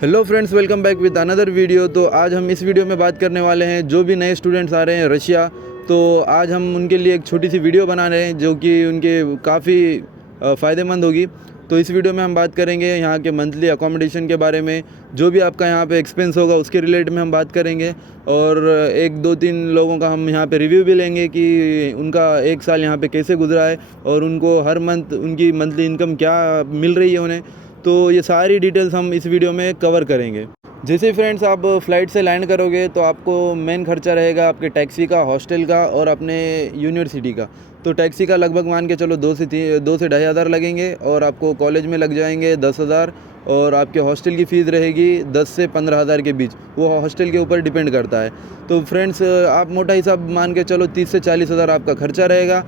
Hello friends, welcome back with another video. तो आज हम इस वीडियो में बात करने वाले हैं जो भी नए स्टूडेंट्स आ रहे हैं रशिया। तो आज हम उनके लिए एक छोटी सी वीडियो बना रहे हैं जो कि उनके काफ़ी फ़ायदेमंद होगी। तो इस वीडियो में हम बात करेंगे यहाँ के मंथली अकोमोडेशन के बारे में, जो भी आपका यहाँ पे एक्सपेंस होगा उसके रिलेटेड में हम बात करेंगे, और एक दो तीन लोगों का हम यहाँ पे रिव्यू भी लेंगे कि उनका एक साल यहाँ पे कैसे गुजरा है और उनको हर मंथ उनकी मंथली इनकम क्या मिल रही है उन्हें। तो ये सारी डिटेल्स हम इस वीडियो में कवर करेंगे। जैसे फ्रेंड्स आप फ़्लाइट से लैंड करोगे तो आपको मेन खर्चा रहेगा आपके टैक्सी का, हॉस्टल का और अपने यूनिवर्सिटी का। तो टैक्सी का लगभग मान के चलो 2 से ढाई हज़ार लगेंगे, और आपको कॉलेज में लग जाएंगे 10,000, और आपके हॉस्टल की फ़ीस रहेगी 10 से 15,000 के बीच। वो हॉस्टल के ऊपर डिपेंड करता है। तो फ्रेंड्स आप मोटा हिसाब मान के चलो 30 से 40 हज़ार आपका खर्चा रहेगा।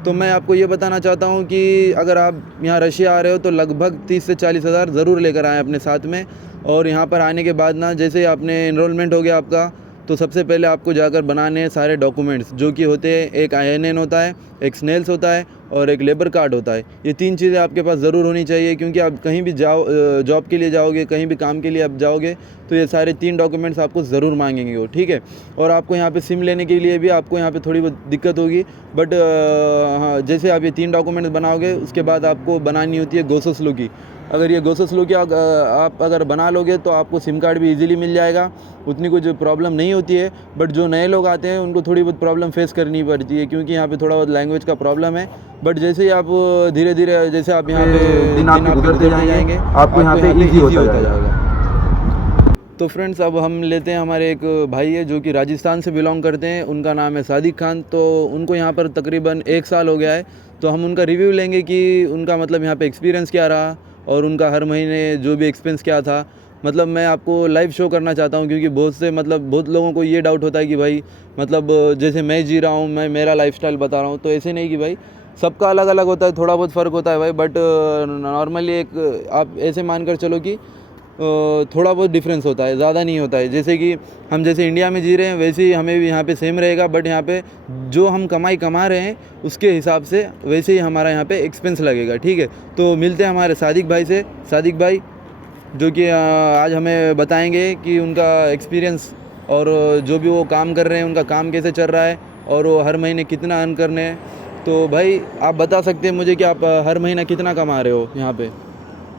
तो मैं आपको ये बताना चाहता हूँ कि अगर आप यहाँ रशिया आ रहे हो तो लगभग 30 से 40 हज़ार ज़रूर लेकर आएँ अपने साथ में। और यहाँ पर आने के बाद ना, जैसे आपने एनरोलमेंट हो गया आपका, तो सबसे पहले आपको जाकर बनाने हैं सारे डॉक्यूमेंट्स जो कि होते हैं। एक INN होता है, एक स्नेल्स होता है और एक लेबर कार्ड होता है। ये 3 चीज़ें आपके पास ज़रूर होनी चाहिए, क्योंकि आप कहीं भी जॉब के लिए जाओगे, कहीं भी काम के लिए आप जाओगे तो ये सारे 3 डॉक्यूमेंट्स आपको ज़रूर मांगेंगे वो, ठीक है। और आपको यहाँ पे सिम लेने के लिए भी आपको यहाँ पे थोड़ी बहुत दिक्कत होगी, बट हाँ, जैसे आप ये 3 डॉक्यूमेंट्स बनाओगे उसके बाद आपको बनानी होती है गोसोस्लो की। अगर ये गोसोस्लो की आप अगर बना लोगे तो आपको सिम कार्ड भी इजीली मिल जाएगा, उतनी कुछ प्रॉब्लम नहीं होती है। बट जो नए लोग आते हैं उनको थोड़ी बहुत प्रॉब्लम फेस करनी पड़ती है, क्योंकि यहाँ पे थोड़ा बहुत लैंग्वेज का प्रॉब्लम है। बट जैसे ही आप धीरे धीरे जैसे आप यहाँ पे दिन आप गुजरते जाएंगे आपको यहाँ पे ईजी होता जाएगा। तो फ्रेंड्स अब हम लेते हैं, हमारे एक भाई है जो कि राजस्थान से बिलोंग करते हैं, उनका नाम है सादिक खान। तो उनको यहाँ पर तकरीबन 1 साल हो गया है। तो हम उनका रिव्यू लेंगे कि उनका मतलब यहाँ पे एक्सपीरियंस क्या रहा और उनका हर महीने जो भी एक्सपेंस क्या था। मतलब मैं आपको लाइव शो करना चाहता हूँ, क्योंकि बहुत लोगों को ये डाउट होता है कि भाई मतलब जैसे मैं जी रहा हूँ, मैं मेरा लाइफस्टाइल बता रहा हूँ, तो ऐसे नहीं कि भाई सबका अलग अलग होता है, थोड़ा बहुत फ़र्क होता है भाई। बट नॉर्मली एक आप ऐसे मान कर चलो कि थोड़ा बहुत डिफरेंस होता है, ज़्यादा नहीं होता है। जैसे कि हम जैसे इंडिया में जी रहे हैं वैसे ही हमें भी यहाँ पे सेम रहेगा, बट यहाँ पे जो हम कमाई कमा रहे हैं उसके हिसाब से वैसे ही हमारा यहाँ पे एक्सपेंस लगेगा, ठीक है। तो मिलते हैं हमारे सादिक भाई से। सादिक भाई जो कि आज हमें बताएंगे कि उनका एक्सपीरियंस और जो भी वो काम कर रहे हैं उनका काम कैसे चल रहा है और वो हर महीने कितना अर्न करने हैं। तो भाई आप बता सकते हैं मुझे कि आप हर महीना कितना कमा रहे हो यहाँ पे?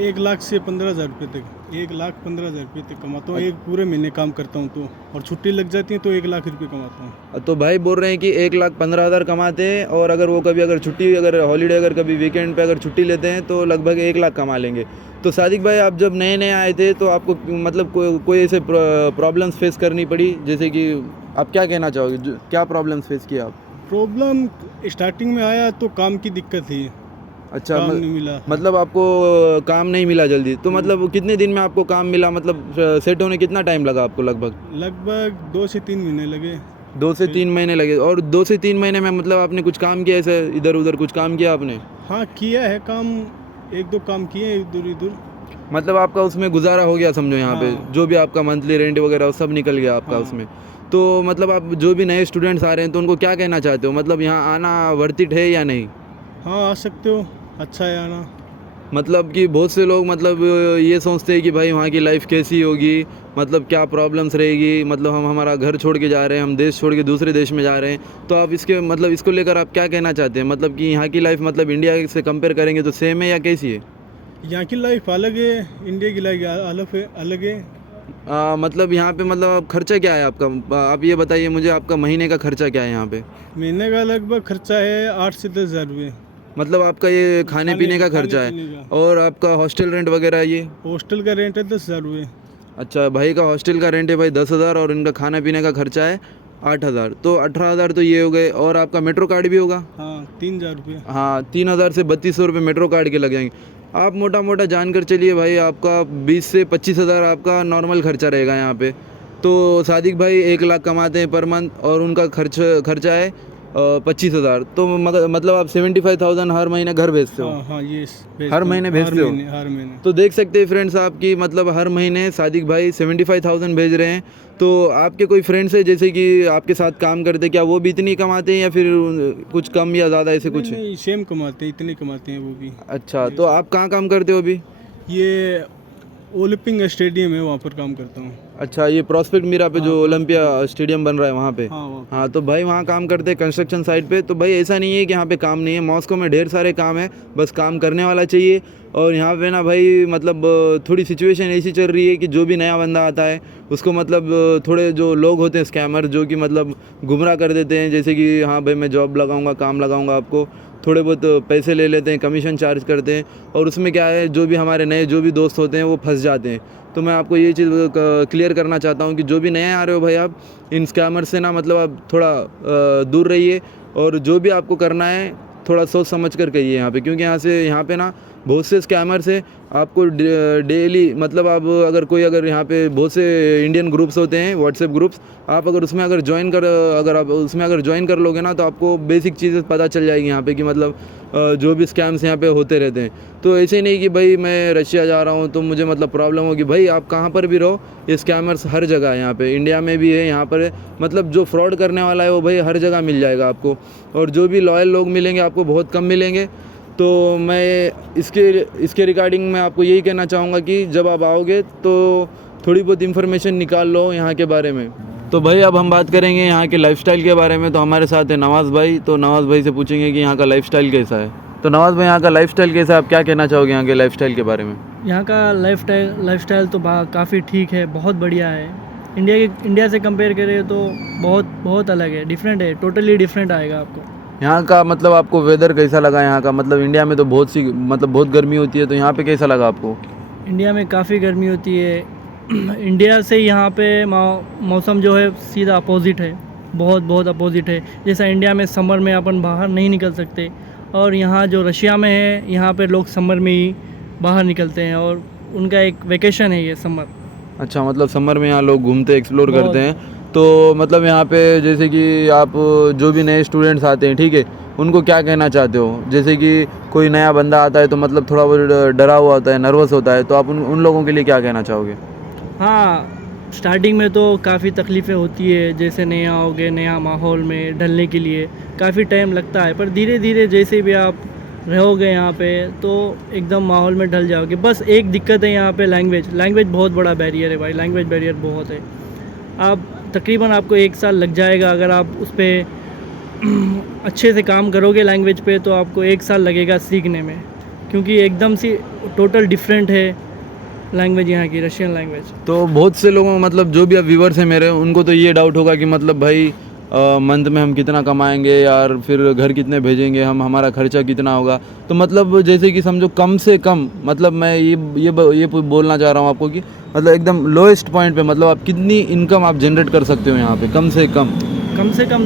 1 लाख से 15,000 रुपये तक, 1,15,000 रुपये तक कमाता हूँ। एक पूरे महीने काम करता हूँ तो, और छुट्टी लग जाती है तो 1 लाख रुपये कमाता हूँ। तो भाई बोल रहे हैं कि 1,15,000 कमाते हैं, और अगर वो कभी अगर हॉलीडे अगर कभी वीकेंड पे अगर छुट्टी लेते हैं तो लगभग 1 लाख कमा लेंगे। तो सादिक भाई आप जब नए नए आए थे तो आपको मतलब कोई ऐसे प्रॉब्लम्स फेस करनी पड़ी, जैसे कि आप क्या कहना चाहोगे, क्या प्रॉब्लम्स फेस किया आप? प्रॉब्लम स्टार्टिंग में आया तो काम की दिक्कत थी। अच्छा, काम नहीं मिला। मतलब आपको काम नहीं मिला जल्दी, तो मतलब कितने दिन में आपको काम मिला, मतलब सेट होने कितना टाइम लगा आपको? लगभग 2 से 3 महीने लगे। 2 से 3 महीने लगे। और 2 से 3 महीने में मतलब आपने कुछ काम किया, ऐसे इधर उधर कुछ काम किया आपने? हाँ किया है काम, 1-2 काम किए इधर इधर। मतलब आपका उसमें गुजारा हो गया समझो यहाँ पे, हाँ। जो भी आपका मंथली रेंट वगैरह वो सब निकल गया आपका हाँ। उसमें। तो मतलब आप जो भी नए स्टूडेंट्स आ रहे हैं तो उनको क्या कहना चाहते हो, मतलब यहाँ आना वर्थ इट है या नहीं? हाँ आ सकते हो, अच्छा है आना। मतलब कि बहुत से लोग मतलब ये सोचते हैं कि भाई वहाँ की लाइफ कैसी होगी, मतलब क्या प्रॉब्लम्स रहेगी, मतलब हम हमारा घर छोड़ के जा रहे हैं, हम देश छोड़ के दूसरे देश में जा रहे हैं। तो आप इसको लेकर आप क्या कहना चाहते हैं, मतलब कि यहाँ की लाइफ मतलब इंडिया से कंपेयर करेंगे तो सेम है या कैसी है? यहाँ की लाइफ अलग है, इंडिया की लाइफ अलग है। मतलब यहाँ पे मतलब आप खर्चा क्या है आपका? आप ये बताइए मुझे, आपका महीने का खर्चा क्या है यहाँ पे? महीने का लगभग खर्चा है 8 से 10 हज़ार रुपये। मतलब आपका ये खाने पीने का खर्चा है, और आपका हॉस्टल रेंट वगैरह ये? हॉस्टल का रेंट है 10,000 रुपये। अच्छा, भाई का हॉस्टल का रेंट है भाई 10,000, और इनका खाना पीने का खर्चा है 8,000, तो 18,000 तो ये हो गए। और आपका मेट्रो कार्ड भी होगा? हाँ 3,000 रुपये। हाँ, 3,000 से 3,200 रुपये मेट्रो कार्ड के लग जाएंगे। आप मोटा मोटा जानकर चलिए भाई, आपका 20 से 25,000 आपका नॉर्मल खर्चा रहेगा यहाँ पे। तो सादिक भाई 1 लाख कमाते हैं पर मंथ, और उनका खर्चा है 25,000। तो मतलब आप 75,000 हर महीने घर भेजते हो? हाँ हाँ ये हर महीने भेजते हो? हर महीने। तो देख सकते हैं फ्रेंड्स आपकी मतलब हर महीने सादिक भाई 75,000 भेज रहे हैं। तो आपके कोई फ्रेंड्स है जैसे कि आपके साथ काम करते, क्या वो भी इतनी कमाते हैं या फिर कुछ कम या ज़्यादा ऐसे कुछ? नहीं सेम कमाते हैं, इतने कमाते हैं वो भी। अच्छा, तो आप कहाँ काम करते हो अभी? ये ओलंपिक स्टेडियम है, वहाँ पर काम करता हूँ। अच्छा, ये प्रॉस्पेक्ट मीरा पे जो ओलंपिया स्टेडियम बन रहा है वहाँ पे? हाँ वहाँ। हाँ, तो भाई वहाँ काम करते हैं कंस्ट्रक्शन साइट पे। तो भाई ऐसा नहीं है कि यहाँ पे काम नहीं है, मॉस्को में ढेर सारे काम है, बस काम करने वाला चाहिए। और यहाँ पे ना भाई मतलब थोड़ी सिचुएशन ऐसी चल रही है कि जो भी नया बंदा आता है उसको मतलब थोड़े जो लोग होते हैं स्कैमर, जो कि मतलब गुमराह कर देते हैं, जैसे कि हाँ भाई मैं जॉब लगाऊंगा, काम लगाऊंगा आपको, थोड़े बहुत पैसे ले लेते हैं, कमीशन चार्ज करते हैं। और उसमें क्या है, जो भी हमारे नए जो भी दोस्त होते हैं वो फंस जाते हैं। तो मैं आपको ये चीज़ क्लियर करना चाहता हूँ कि जो भी नए आ रहे हो भाई, आप इन स्कैमर से ना मतलब आप थोड़ा दूर रहिए। और जो भी आपको करना है थोड़ा सोच समझ कर करिए यहाँ पे, क्योंकि यहाँ पे ना बहुत से स्कैमर्स हैं। आपको डेली मतलब आप अगर यहाँ पे बहुत से इंडियन ग्रुप्स होते हैं, व्हाट्सएप ग्रुप्स, आप अगर उसमें अगर ज्वाइन कर लोगे ना, तो आपको बेसिक चीज़ें पता चल जाएगी यहाँ पे कि मतलब जो भी स्कैम्स यहाँ पे होते रहते हैं। तो ऐसे नहीं कि भाई मैं रशिया जा रहा हूँ तो मुझे मतलब प्रॉब्लम होगी। भाई आप कहाँ पर भी रहो, ये स्कैमर्स हर जगह है, यहाँ पे इंडिया में भी है, यहाँ पर है। मतलब जो फ्रॉड करने वाला है वो भाई हर जगह मिल जाएगा आपको, और जो भी लॉयल लोग मिलेंगे आपको बहुत कम मिलेंगे। तो मैं इसके रिगार्डिंग मैं आपको यही कहना चाहूँगा कि जब आप आओगे तो थोड़ी बहुत इन्फॉर्मेशन निकाल लो यहाँ के बारे में। तो भाई अब हम बात करेंगे यहाँ के लाइफस्टाइल के बारे में। तो हमारे साथ है नवाज़ भाई, तो नवाज़ भाई से पूछेंगे कि यहाँ का लाइफस्टाइल कैसा है। तो नवाज़ भाई, यहाँ का लाइफस्टाइल कैसा है, आप क्या कहना चाहोगे यहाँ के लाइफस्टाइल के बारे में? यहाँ का लाइफस्टाइल तो काफ़ी ठीक है, बहुत बढ़िया है। इंडिया से कंपेयर करें तो बहुत अलग है, डिफरेंट है, टोटली डिफरेंट आएगा आपको। यहाँ का मतलब आपको वेदर कैसा लगा यहाँ का? मतलब इंडिया में तो बहुत गर्मी होती है, तो यहाँ पे कैसा लगा आपको? इंडिया में काफ़ी गर्मी होती है। इंडिया से यहाँ पे मौसम जो है सीधा अपोजिट है, बहुत अपोजिट है। जैसा इंडिया में समर में अपन बाहर नहीं निकल सकते, और यहाँ जो रशिया में है, यहाँ पे लोग समर में ही बाहर निकलते हैं, और उनका एक वेकेशन है ये समर। अच्छा, मतलब समर में यहाँ लोग घूमते एक्सप्लोर करते हैं। तो मतलब यहाँ पे जैसे कि आप जो भी नए स्टूडेंट्स आते हैं, ठीक है, उनको क्या कहना चाहते हो? जैसे कि कोई नया बंदा आता है तो मतलब थोड़ा वो डरा हुआ होता है, नर्वस होता है, तो आप उन लोगों के लिए क्या कहना चाहोगे? हाँ, स्टार्टिंग में तो काफ़ी तकलीफ़ें होती है, जैसे नए आओगे, नया माहौल में ढलने के लिए काफ़ी टाइम लगता है, पर धीरे धीरे जैसे भी आप रहोगे यहाँ पे तो एकदम माहौल में ढल जाओगे। बस एक दिक्कत है यहाँ पे, लैंग्वेज बहुत बड़ा बैरियर है भाई, लैंग्वेज बैरियर बहुत है। आप तकरीबन आपको 1 साल लग जाएगा, अगर आप उस पर अच्छे से काम करोगे लैंग्वेज पे, तो आपको 1 साल लगेगा सीखने में, क्योंकि एकदम से टोटल डिफरेंट है लैंग्वेज यहाँ की, रशियन लैंग्वेज। तो बहुत से लोगों मतलब जो भी अब व्यूवर्स हैं मेरे, उनको तो ये डाउट होगा कि मतलब भाई मंथ में हम कितना कमाएंगे यार, फिर घर कितने भेजेंगे हम, हमारा खर्चा कितना होगा। तो मतलब जैसे कि समझो कम से कम, मतलब मैं ये बोलना चाह रहा हूँ आपको कि मतलब एकदम लोएस्ट पॉइंट पे मतलब आप कितनी इनकम आप जनरेट कर सकते हो यहाँ पे कम से कम?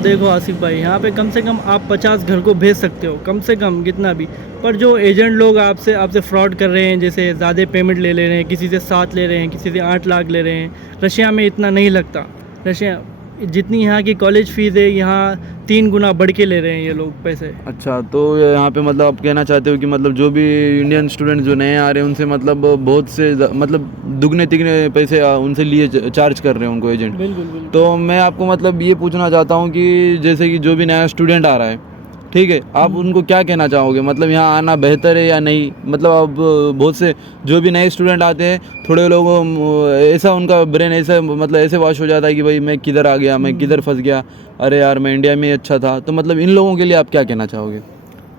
देखो आसिफ भाई, यहाँ पे कम से कम आप 50 घर को भेज सकते हो, कम से कम कितना भी। पर जो एजेंट लोग आपसे फ्रॉड कर रहे हैं, जैसे ज़्यादा पेमेंट ले रहे हैं, किसी से 7 ले रहे हैं, किसी से 8 लाख ले रहे हैं, रशिया में इतना नहीं लगता। रशिया जितनी यहाँ की कॉलेज फ़ीस है, यहाँ 3 गुना बढ़ के ले रहे हैं ये लोग पैसे। अच्छा, तो यहाँ पे मतलब आप कहना चाहते हो कि मतलब जो भी इंडियन स्टूडेंट जो नए आ रहे हैं उनसे मतलब बहुत से मतलब दुगने तिगने पैसे उनसे लिए चार्ज कर रहे हैं उनको एजेंट। बिल्कुल। तो मैं आपको मतलब ये पूछना चाहता हूँ कि जैसे कि जो भी नया स्टूडेंट आ रहा है, ठीक है, आप उनको क्या कहना चाहोगे? मतलब यहाँ आना बेहतर है या नहीं? मतलब अब बहुत से जो भी नए स्टूडेंट आते हैं, थोड़े लोगों ऐसा उनका ब्रेन ऐसा मतलब ऐसे वॉश हो जाता है कि भाई मैं किधर आ गया, मैं किधर फंस गया, अरे यार मैं इंडिया में ही अच्छा था। तो मतलब इन लोगों के लिए आप क्या कहना चाहोगे?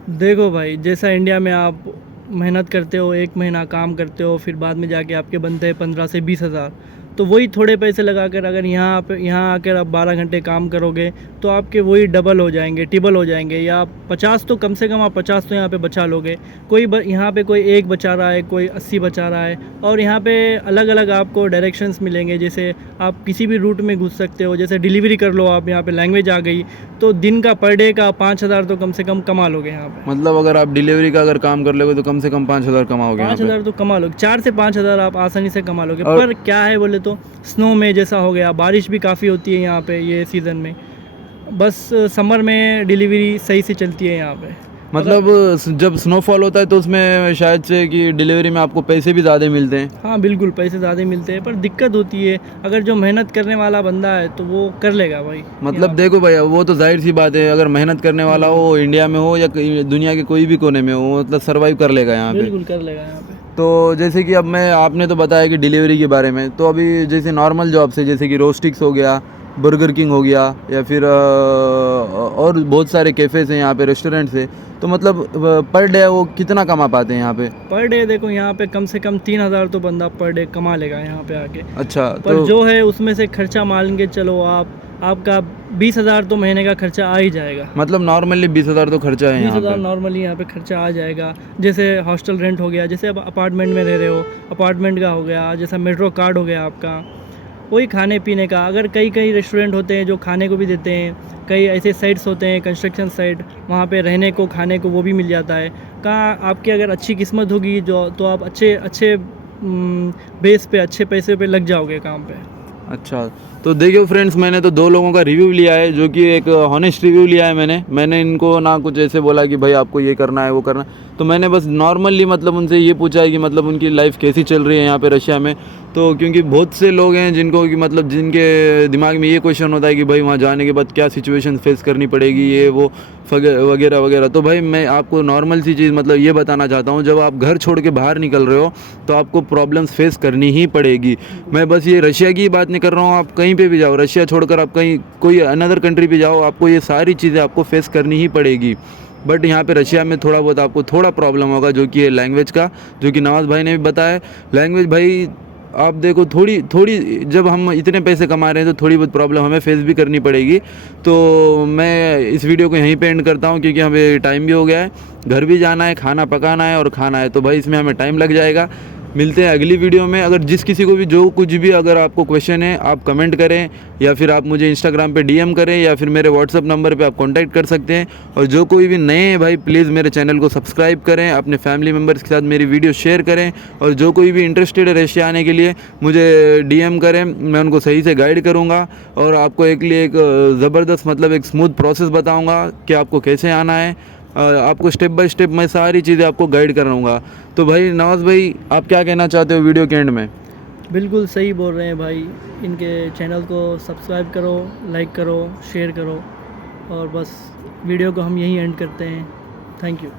देखो भाई, जैसा इंडिया में आप मेहनत करते हो, 1 महीना काम करते हो, फिर बाद में जाके आपके बनते हैं 15 से 20 हज़ार, तो वही थोड़े पैसे लगाकर अगर यहाँ आकर आप 12 घंटे काम करोगे तो आपके वही डबल हो जाएंगे, ट्रिपल हो जाएंगे, या 50 तो कम से कम आप 50 तो यहाँ पे बचा लोगे। यहाँ पे कोई 1 बचा रहा है, कोई 80 बचा रहा है, और यहाँ पे अलग अलग आपको डायरेक्शंस मिलेंगे। जैसे आप किसी भी रूट में घुस सकते हो, जैसे डिलीवरी कर लो आप, यहाँ पे लैंग्वेज आ गई तो दिन का पर डे का 5,000 तो कम से कम कमा लोगे यहाँ पे। मतलब अगर आप डिलीवरी का अगर काम कर लोगे तो कम से कम 5,000 कमाओगे? 5,000 तो कमा लोगे, 4 से 5,000 आप आसानी से कमा लोगे। पर क्या है बोले तो स्नो में जैसा हो गया, बारिश भी काफ़ी होती है यहाँ पे ये सीज़न में, बस समर में डिलीवरी सही से चलती है यहाँ पे। मतलब जब स्नोफॉल होता है तो उसमें शायद से कि डिलीवरी में आपको पैसे भी ज़्यादा मिलते हैं? हाँ बिल्कुल, पैसे ज़्यादा मिलते हैं, पर दिक्कत होती है अगर जो मेहनत करने वाला बंदा है तो वो कर लेगा भाई। मतलब देखो भाई, वो तो जाहिर सी बात है, अगर मेहनत करने वाला हो, इंडिया में हो या दुनिया के कोई भी कोने में हो, मतलब सर्वाइव कर लेगा यहाँ पे। बिल्कुल कर लेगा यहाँ पे। तो जैसे कि अब मैं आपने तो बताया कि डिलीवरी के बारे में, तो अभी जैसे नॉर्मल जॉब से जैसे कि रोस्टिक्स हो गया, बर्गर किंग हो गया, या फिर और बहुत सारे कैफ़ेज़ हैं यहाँ पे, रेस्टोरेंट्स हैं, तो मतलब पर डे वो कितना कमा पाते हैं यहाँ पे? पर डे देखो यहाँ पे कम से कम 3,000 तो बंदा पर डे कमा लेगा यहाँ पे आके। अच्छा, पर तो जो है उसमें से खर्चा मान के चलो आपका 20,000 तो महीने का खर्चा आ ही जाएगा। मतलब नॉर्मली 20,000 तो खर्चा है यहाँ 20,000 पे। नॉर्मली यहाँ पे खर्चा आ जाएगा। जैसे हॉस्टल रेंट हो गया, जैसे अब अपार्टमेंट में रह रहे हो, अपार्टमेंट का हो गया, जैसा मेट्रो कार्ड हो गया आपका, वही खाने पीने का। अगर कई कई रेस्टोरेंट होते हैं जो खाने को भी देते हैं, कई ऐसे साइट्स होते हैं कंस्ट्रक्शन साइट, वहाँ पे रहने को खाने को वो भी मिल जाता है। कहाँ आपकी अगर अच्छी किस्मत होगी जो, तो आप अच्छे अच्छे बेस पे अच्छे पैसे पे लग जाओगे काम पे। अच्छा, तो देखियो फ्रेंड्स, मैंने तो 2 लोगों का रिव्यू लिया है, जो कि एक हॉनेस्ट रिव्यू लिया है मैंने इनको ना कुछ ऐसे बोला कि भाई आपको ये करना है वो करना है, तो मैंने बस नॉर्मली मतलब उनसे ये पूछा है कि मतलब उनकी लाइफ कैसी चल रही है यहाँ पे रशिया में। तो क्योंकि बहुत से लोग हैं जिनको कि मतलब जिनके दिमाग में ये क्वेश्चन होता है कि भाई वहाँ जाने के बाद क्या सिचुएशन फेस करनी पड़ेगी, ये वो वगैरह वगैरह। तो भाई मैं आपको नॉर्मल सी चीज़ मतलब ये बताना चाहता हूँ, जब आप घर छोड़ के बाहर निकल रहे हो तो आपको प्रॉब्लम्स फेस करनी ही पड़ेगी। मैं बस ये रशिया की बात नहीं कर रहा हूँ, आप कहीं पे भी जाओ, रशिया छोड़कर आप कहीं कोई अनदर कंट्री पे जाओ, आपको ये सारी चीज़ें आपको फेस करनी ही पड़ेगी। बट यहाँ पे रशिया में थोड़ा बहुत आपको थोड़ा प्रॉब्लम होगा, जो कि है लैंग्वेज का, जो कि नवाज़ भाई ने भी बताया। लैंग्वेज भाई आप देखो थोड़ी जब हम इतने पैसे कमा रहे हैं तो थोड़ी बहुत प्रॉब्लम हमें फेस भी करनी पड़ेगी। तो मैं इस वीडियो को यहीं पे एंड करता हूँ, क्योंकि हमें टाइम भी हो गया है, घर भी जाना है, खाना पकाना है और खाना है, तो भाई इसमें हमें टाइम लग जाएगा। मिलते हैं अगली वीडियो में। अगर जिस किसी को भी जो कुछ भी अगर आपको क्वेश्चन है, आप कमेंट करें, या फिर आप मुझे इंस्टाग्राम पे डीएम करें, या फिर मेरे व्हाट्सअप नंबर पे आप कांटेक्ट कर सकते हैं। और जो कोई भी नए हैं भाई, प्लीज़ मेरे चैनल को सब्सक्राइब करें, अपने फैमिली मेम्बर्स के साथ मेरी वीडियो शेयर करें, और जो कोई भी इंटरेस्टेड है रशिया आने के लिए मुझे डीएम करें, मैं उनको सही से गाइड करूँगा और आपको एक ज़बरदस्त मतलब एक स्मूथ प्रोसेस बताऊँगा कि आपको कैसे आना है। आपको स्टेप बाय स्टेप मैं सारी चीज़ें आपको गाइड कराऊंगा। तो भाई नवाज़ भाई, आप क्या कहना चाहते हो वीडियो के एंड में? बिल्कुल सही बोल रहे हैं भाई, इनके चैनल को सब्सक्राइब करो, लाइक करो, शेयर करो, और बस वीडियो को हम यहीं एंड करते हैं। Thank you.